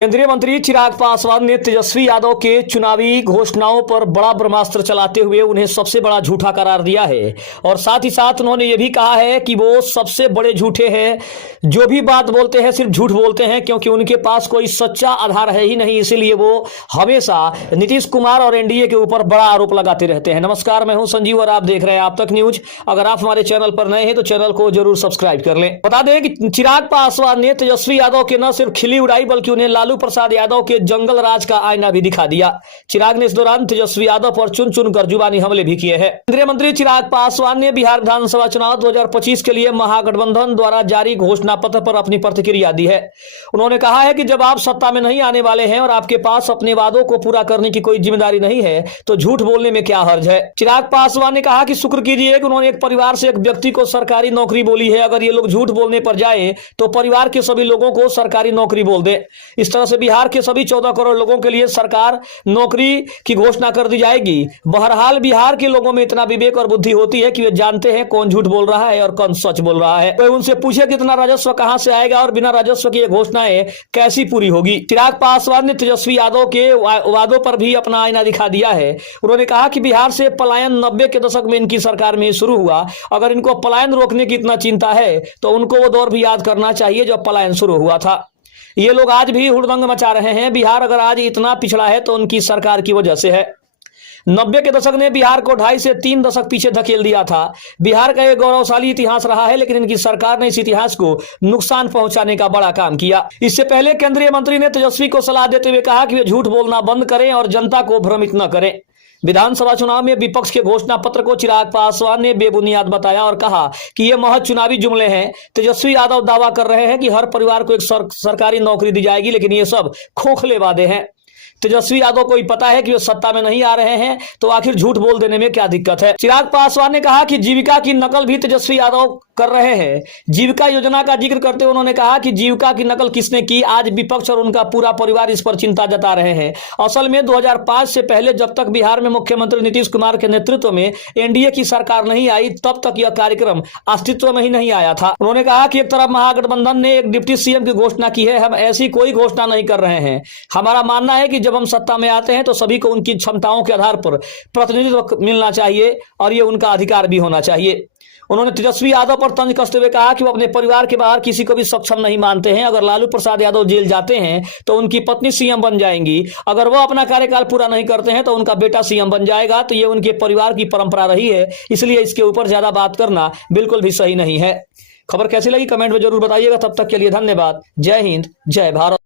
केंद्रीय मंत्री चिराग पासवान ने तेजस्वी यादव के चुनावी घोषणाओं पर बड़ा ब्रह्मास्त्र चलाते हुए उन्हें सबसे बड़ा झूठा करार दिया है और साथ ही साथ उन्होंने ये भी कहा है कि वो सबसे बड़े झूठे हैं। जो भी बात बोलते हैं सिर्फ झूठ बोलते हैं, क्योंकि उनके पास कोई सच्चा आधार है ही नहीं, इसीलिए वो हमेशा नीतीश कुमार और एनडीए के ऊपर बड़ा आरोप लगाते रहते हैं। नमस्कार, मैं हूं संजीव और आप देख रहे हैं आप तक न्यूज। अगर आप हमारे चैनल पर नए हैं तो चैनल को जरूर सब्सक्राइब कर लें। बता दें कि चिराग पासवान ने तेजस्वी यादव के न सिर्फ खिल्ली उड़ाई बल्कि उन्हें लालू प्रसाद यादव के जंगल राज का आईना भी दिखा दिया। चिराग ने इस दौरान तेजस्वी यादव पर चुन चुन कर जुबानी हमले भी किए हैं। केंद्रीय मंत्री चिराग पासवान ने बिहार विधानसभा चुनाव 2025 के लिए महागठबंधन द्वारा जारी घोषणा पत्र पर अपनी प्रतिक्रिया दी है। उन्होंने कहा है कि जब आप सत्ता में नहीं आने वाले हैं और आपके पास अपने वादों को पूरा करने की कोई जिम्मेदारी नहीं है तो झूठ बोलने में क्या हर्ज है। चिराग पासवान ने कहा कि शुक्र कीजिए कि उन्होंने एक परिवार से एक व्यक्ति को सरकारी नौकरी बोली है। अगर ये लोग झूठ बोलने पर जाए तो परिवार के सभी लोगों को सरकारी नौकरी बोल दे। इस तरह से बिहार के सभी 14 करोड़ लोगों के लिए सरकार नौकरी की घोषणा कर दी जाएगी। बहरहाल बिहार के लोगों में इतना विवेक और बुद्धि होती है कि वे जानते हैं कौन झूठ बोल रहा है और कौन सच बोल रहा है। कोई उनसे पूछे कितना राजस्व कहां से आएगा और बिना राजस्व की ये घोषणाएं कैसी पूरी होगी। चिराग पासवान ने तेजस्वी यादव के वादों पर भी अपना आईना दिखा दिया है। उन्होंने कहा कि बिहार से पलायन 90 के दशक में इनकी सरकार में शुरू हुआ। अगर इनको पलायन रोकने की इतना चिंता है तो उनको वो दौर भी याद करना चाहिए जब पलायन शुरू हुआ था। ये लोग आज भी हुड़दंग मचा रहे हैं। बिहार अगर आज इतना पिछड़ा है तो उनकी सरकार की वजह से है। 90 के दशक ने बिहार को 2.5 से 3 दशक पीछे धकेल दिया था। बिहार का एक गौरवशाली इतिहास रहा है, लेकिन इनकी सरकार ने इस इतिहास को नुकसान पहुंचाने का बड़ा काम किया। इससे पहले केंद्रीय मंत्री ने तेजस्वी को सलाह देते हुए कहा कि वे झूठ बोलना बंद करें और जनता को भ्रमित न करें। विधानसभा चुनाव में विपक्ष के घोषणा पत्र को चिराग पासवान ने बेबुनियाद बताया और कहा कि ये महज चुनावी जुमले हैं। तेजस्वी यादव दावा कर रहे हैं कि हर परिवार को एक सरकारी नौकरी दी जाएगी, लेकिन ये सब खोखले वादे हैं। तेजस्वी यादव को ही पता है कि वे सत्ता में नहीं आ रहे हैं तो आखिर झूठ बोल देने में क्या दिक्कत है। चिराग पासवान ने कहा कि जीविका की नकल भी तेजस्वी यादव कर रहे हैं। जीविका योजना का जिक्र करते हुए उन्होंने कहा कि जीविका की नकल किसने की, आज विपक्ष और उनका पूरा परिवार इस पर चिंता जता रहे हैं। असल में 2005 से पहले जब तक बिहार में मुख्यमंत्री नीतीश कुमार के नेतृत्व में एनडीए की सरकार नहीं आई तब तक यह कार्यक्रम अस्तित्व में ही नहीं आया था। उन्होंने कहा कि एक तरफ महागठबंधन ने एक डिप्टी सीएम की घोषणा की है, हम ऐसी कोई घोषणा नहीं कर रहे हैं। हमारा मानना है कि जब हम सत्ता में आते हैं तो सभी को उनकी क्षमताओं के आधार पर प्रतिनिधित्व मिलना चाहिए और ये उनका अधिकार भी होना चाहिए। उन्होंने तेजस्वी यादव पर तंज कसते हुए कहा कि वो अपने परिवार के बाहर किसी को भी सक्षम नहीं मानते हैं। अगर लालू प्रसाद यादव जेल जाते हैं तो उनकी पत्नी सीएम बन जाएंगी। अगर वो अपना कार्यकाल पूरा नहीं करते हैं तो उनका बेटा सीएम बन जाएगा। तो ये उनके परिवार की परंपरा रही है, इसलिए इसके ऊपर ज्यादा बात करना बिल्कुल भी सही नहीं है। खबर कैसी लगी कमेंट में जरूर बताइएगा। तब तक के लिए धन्यवाद। जय हिंद, जय भारत।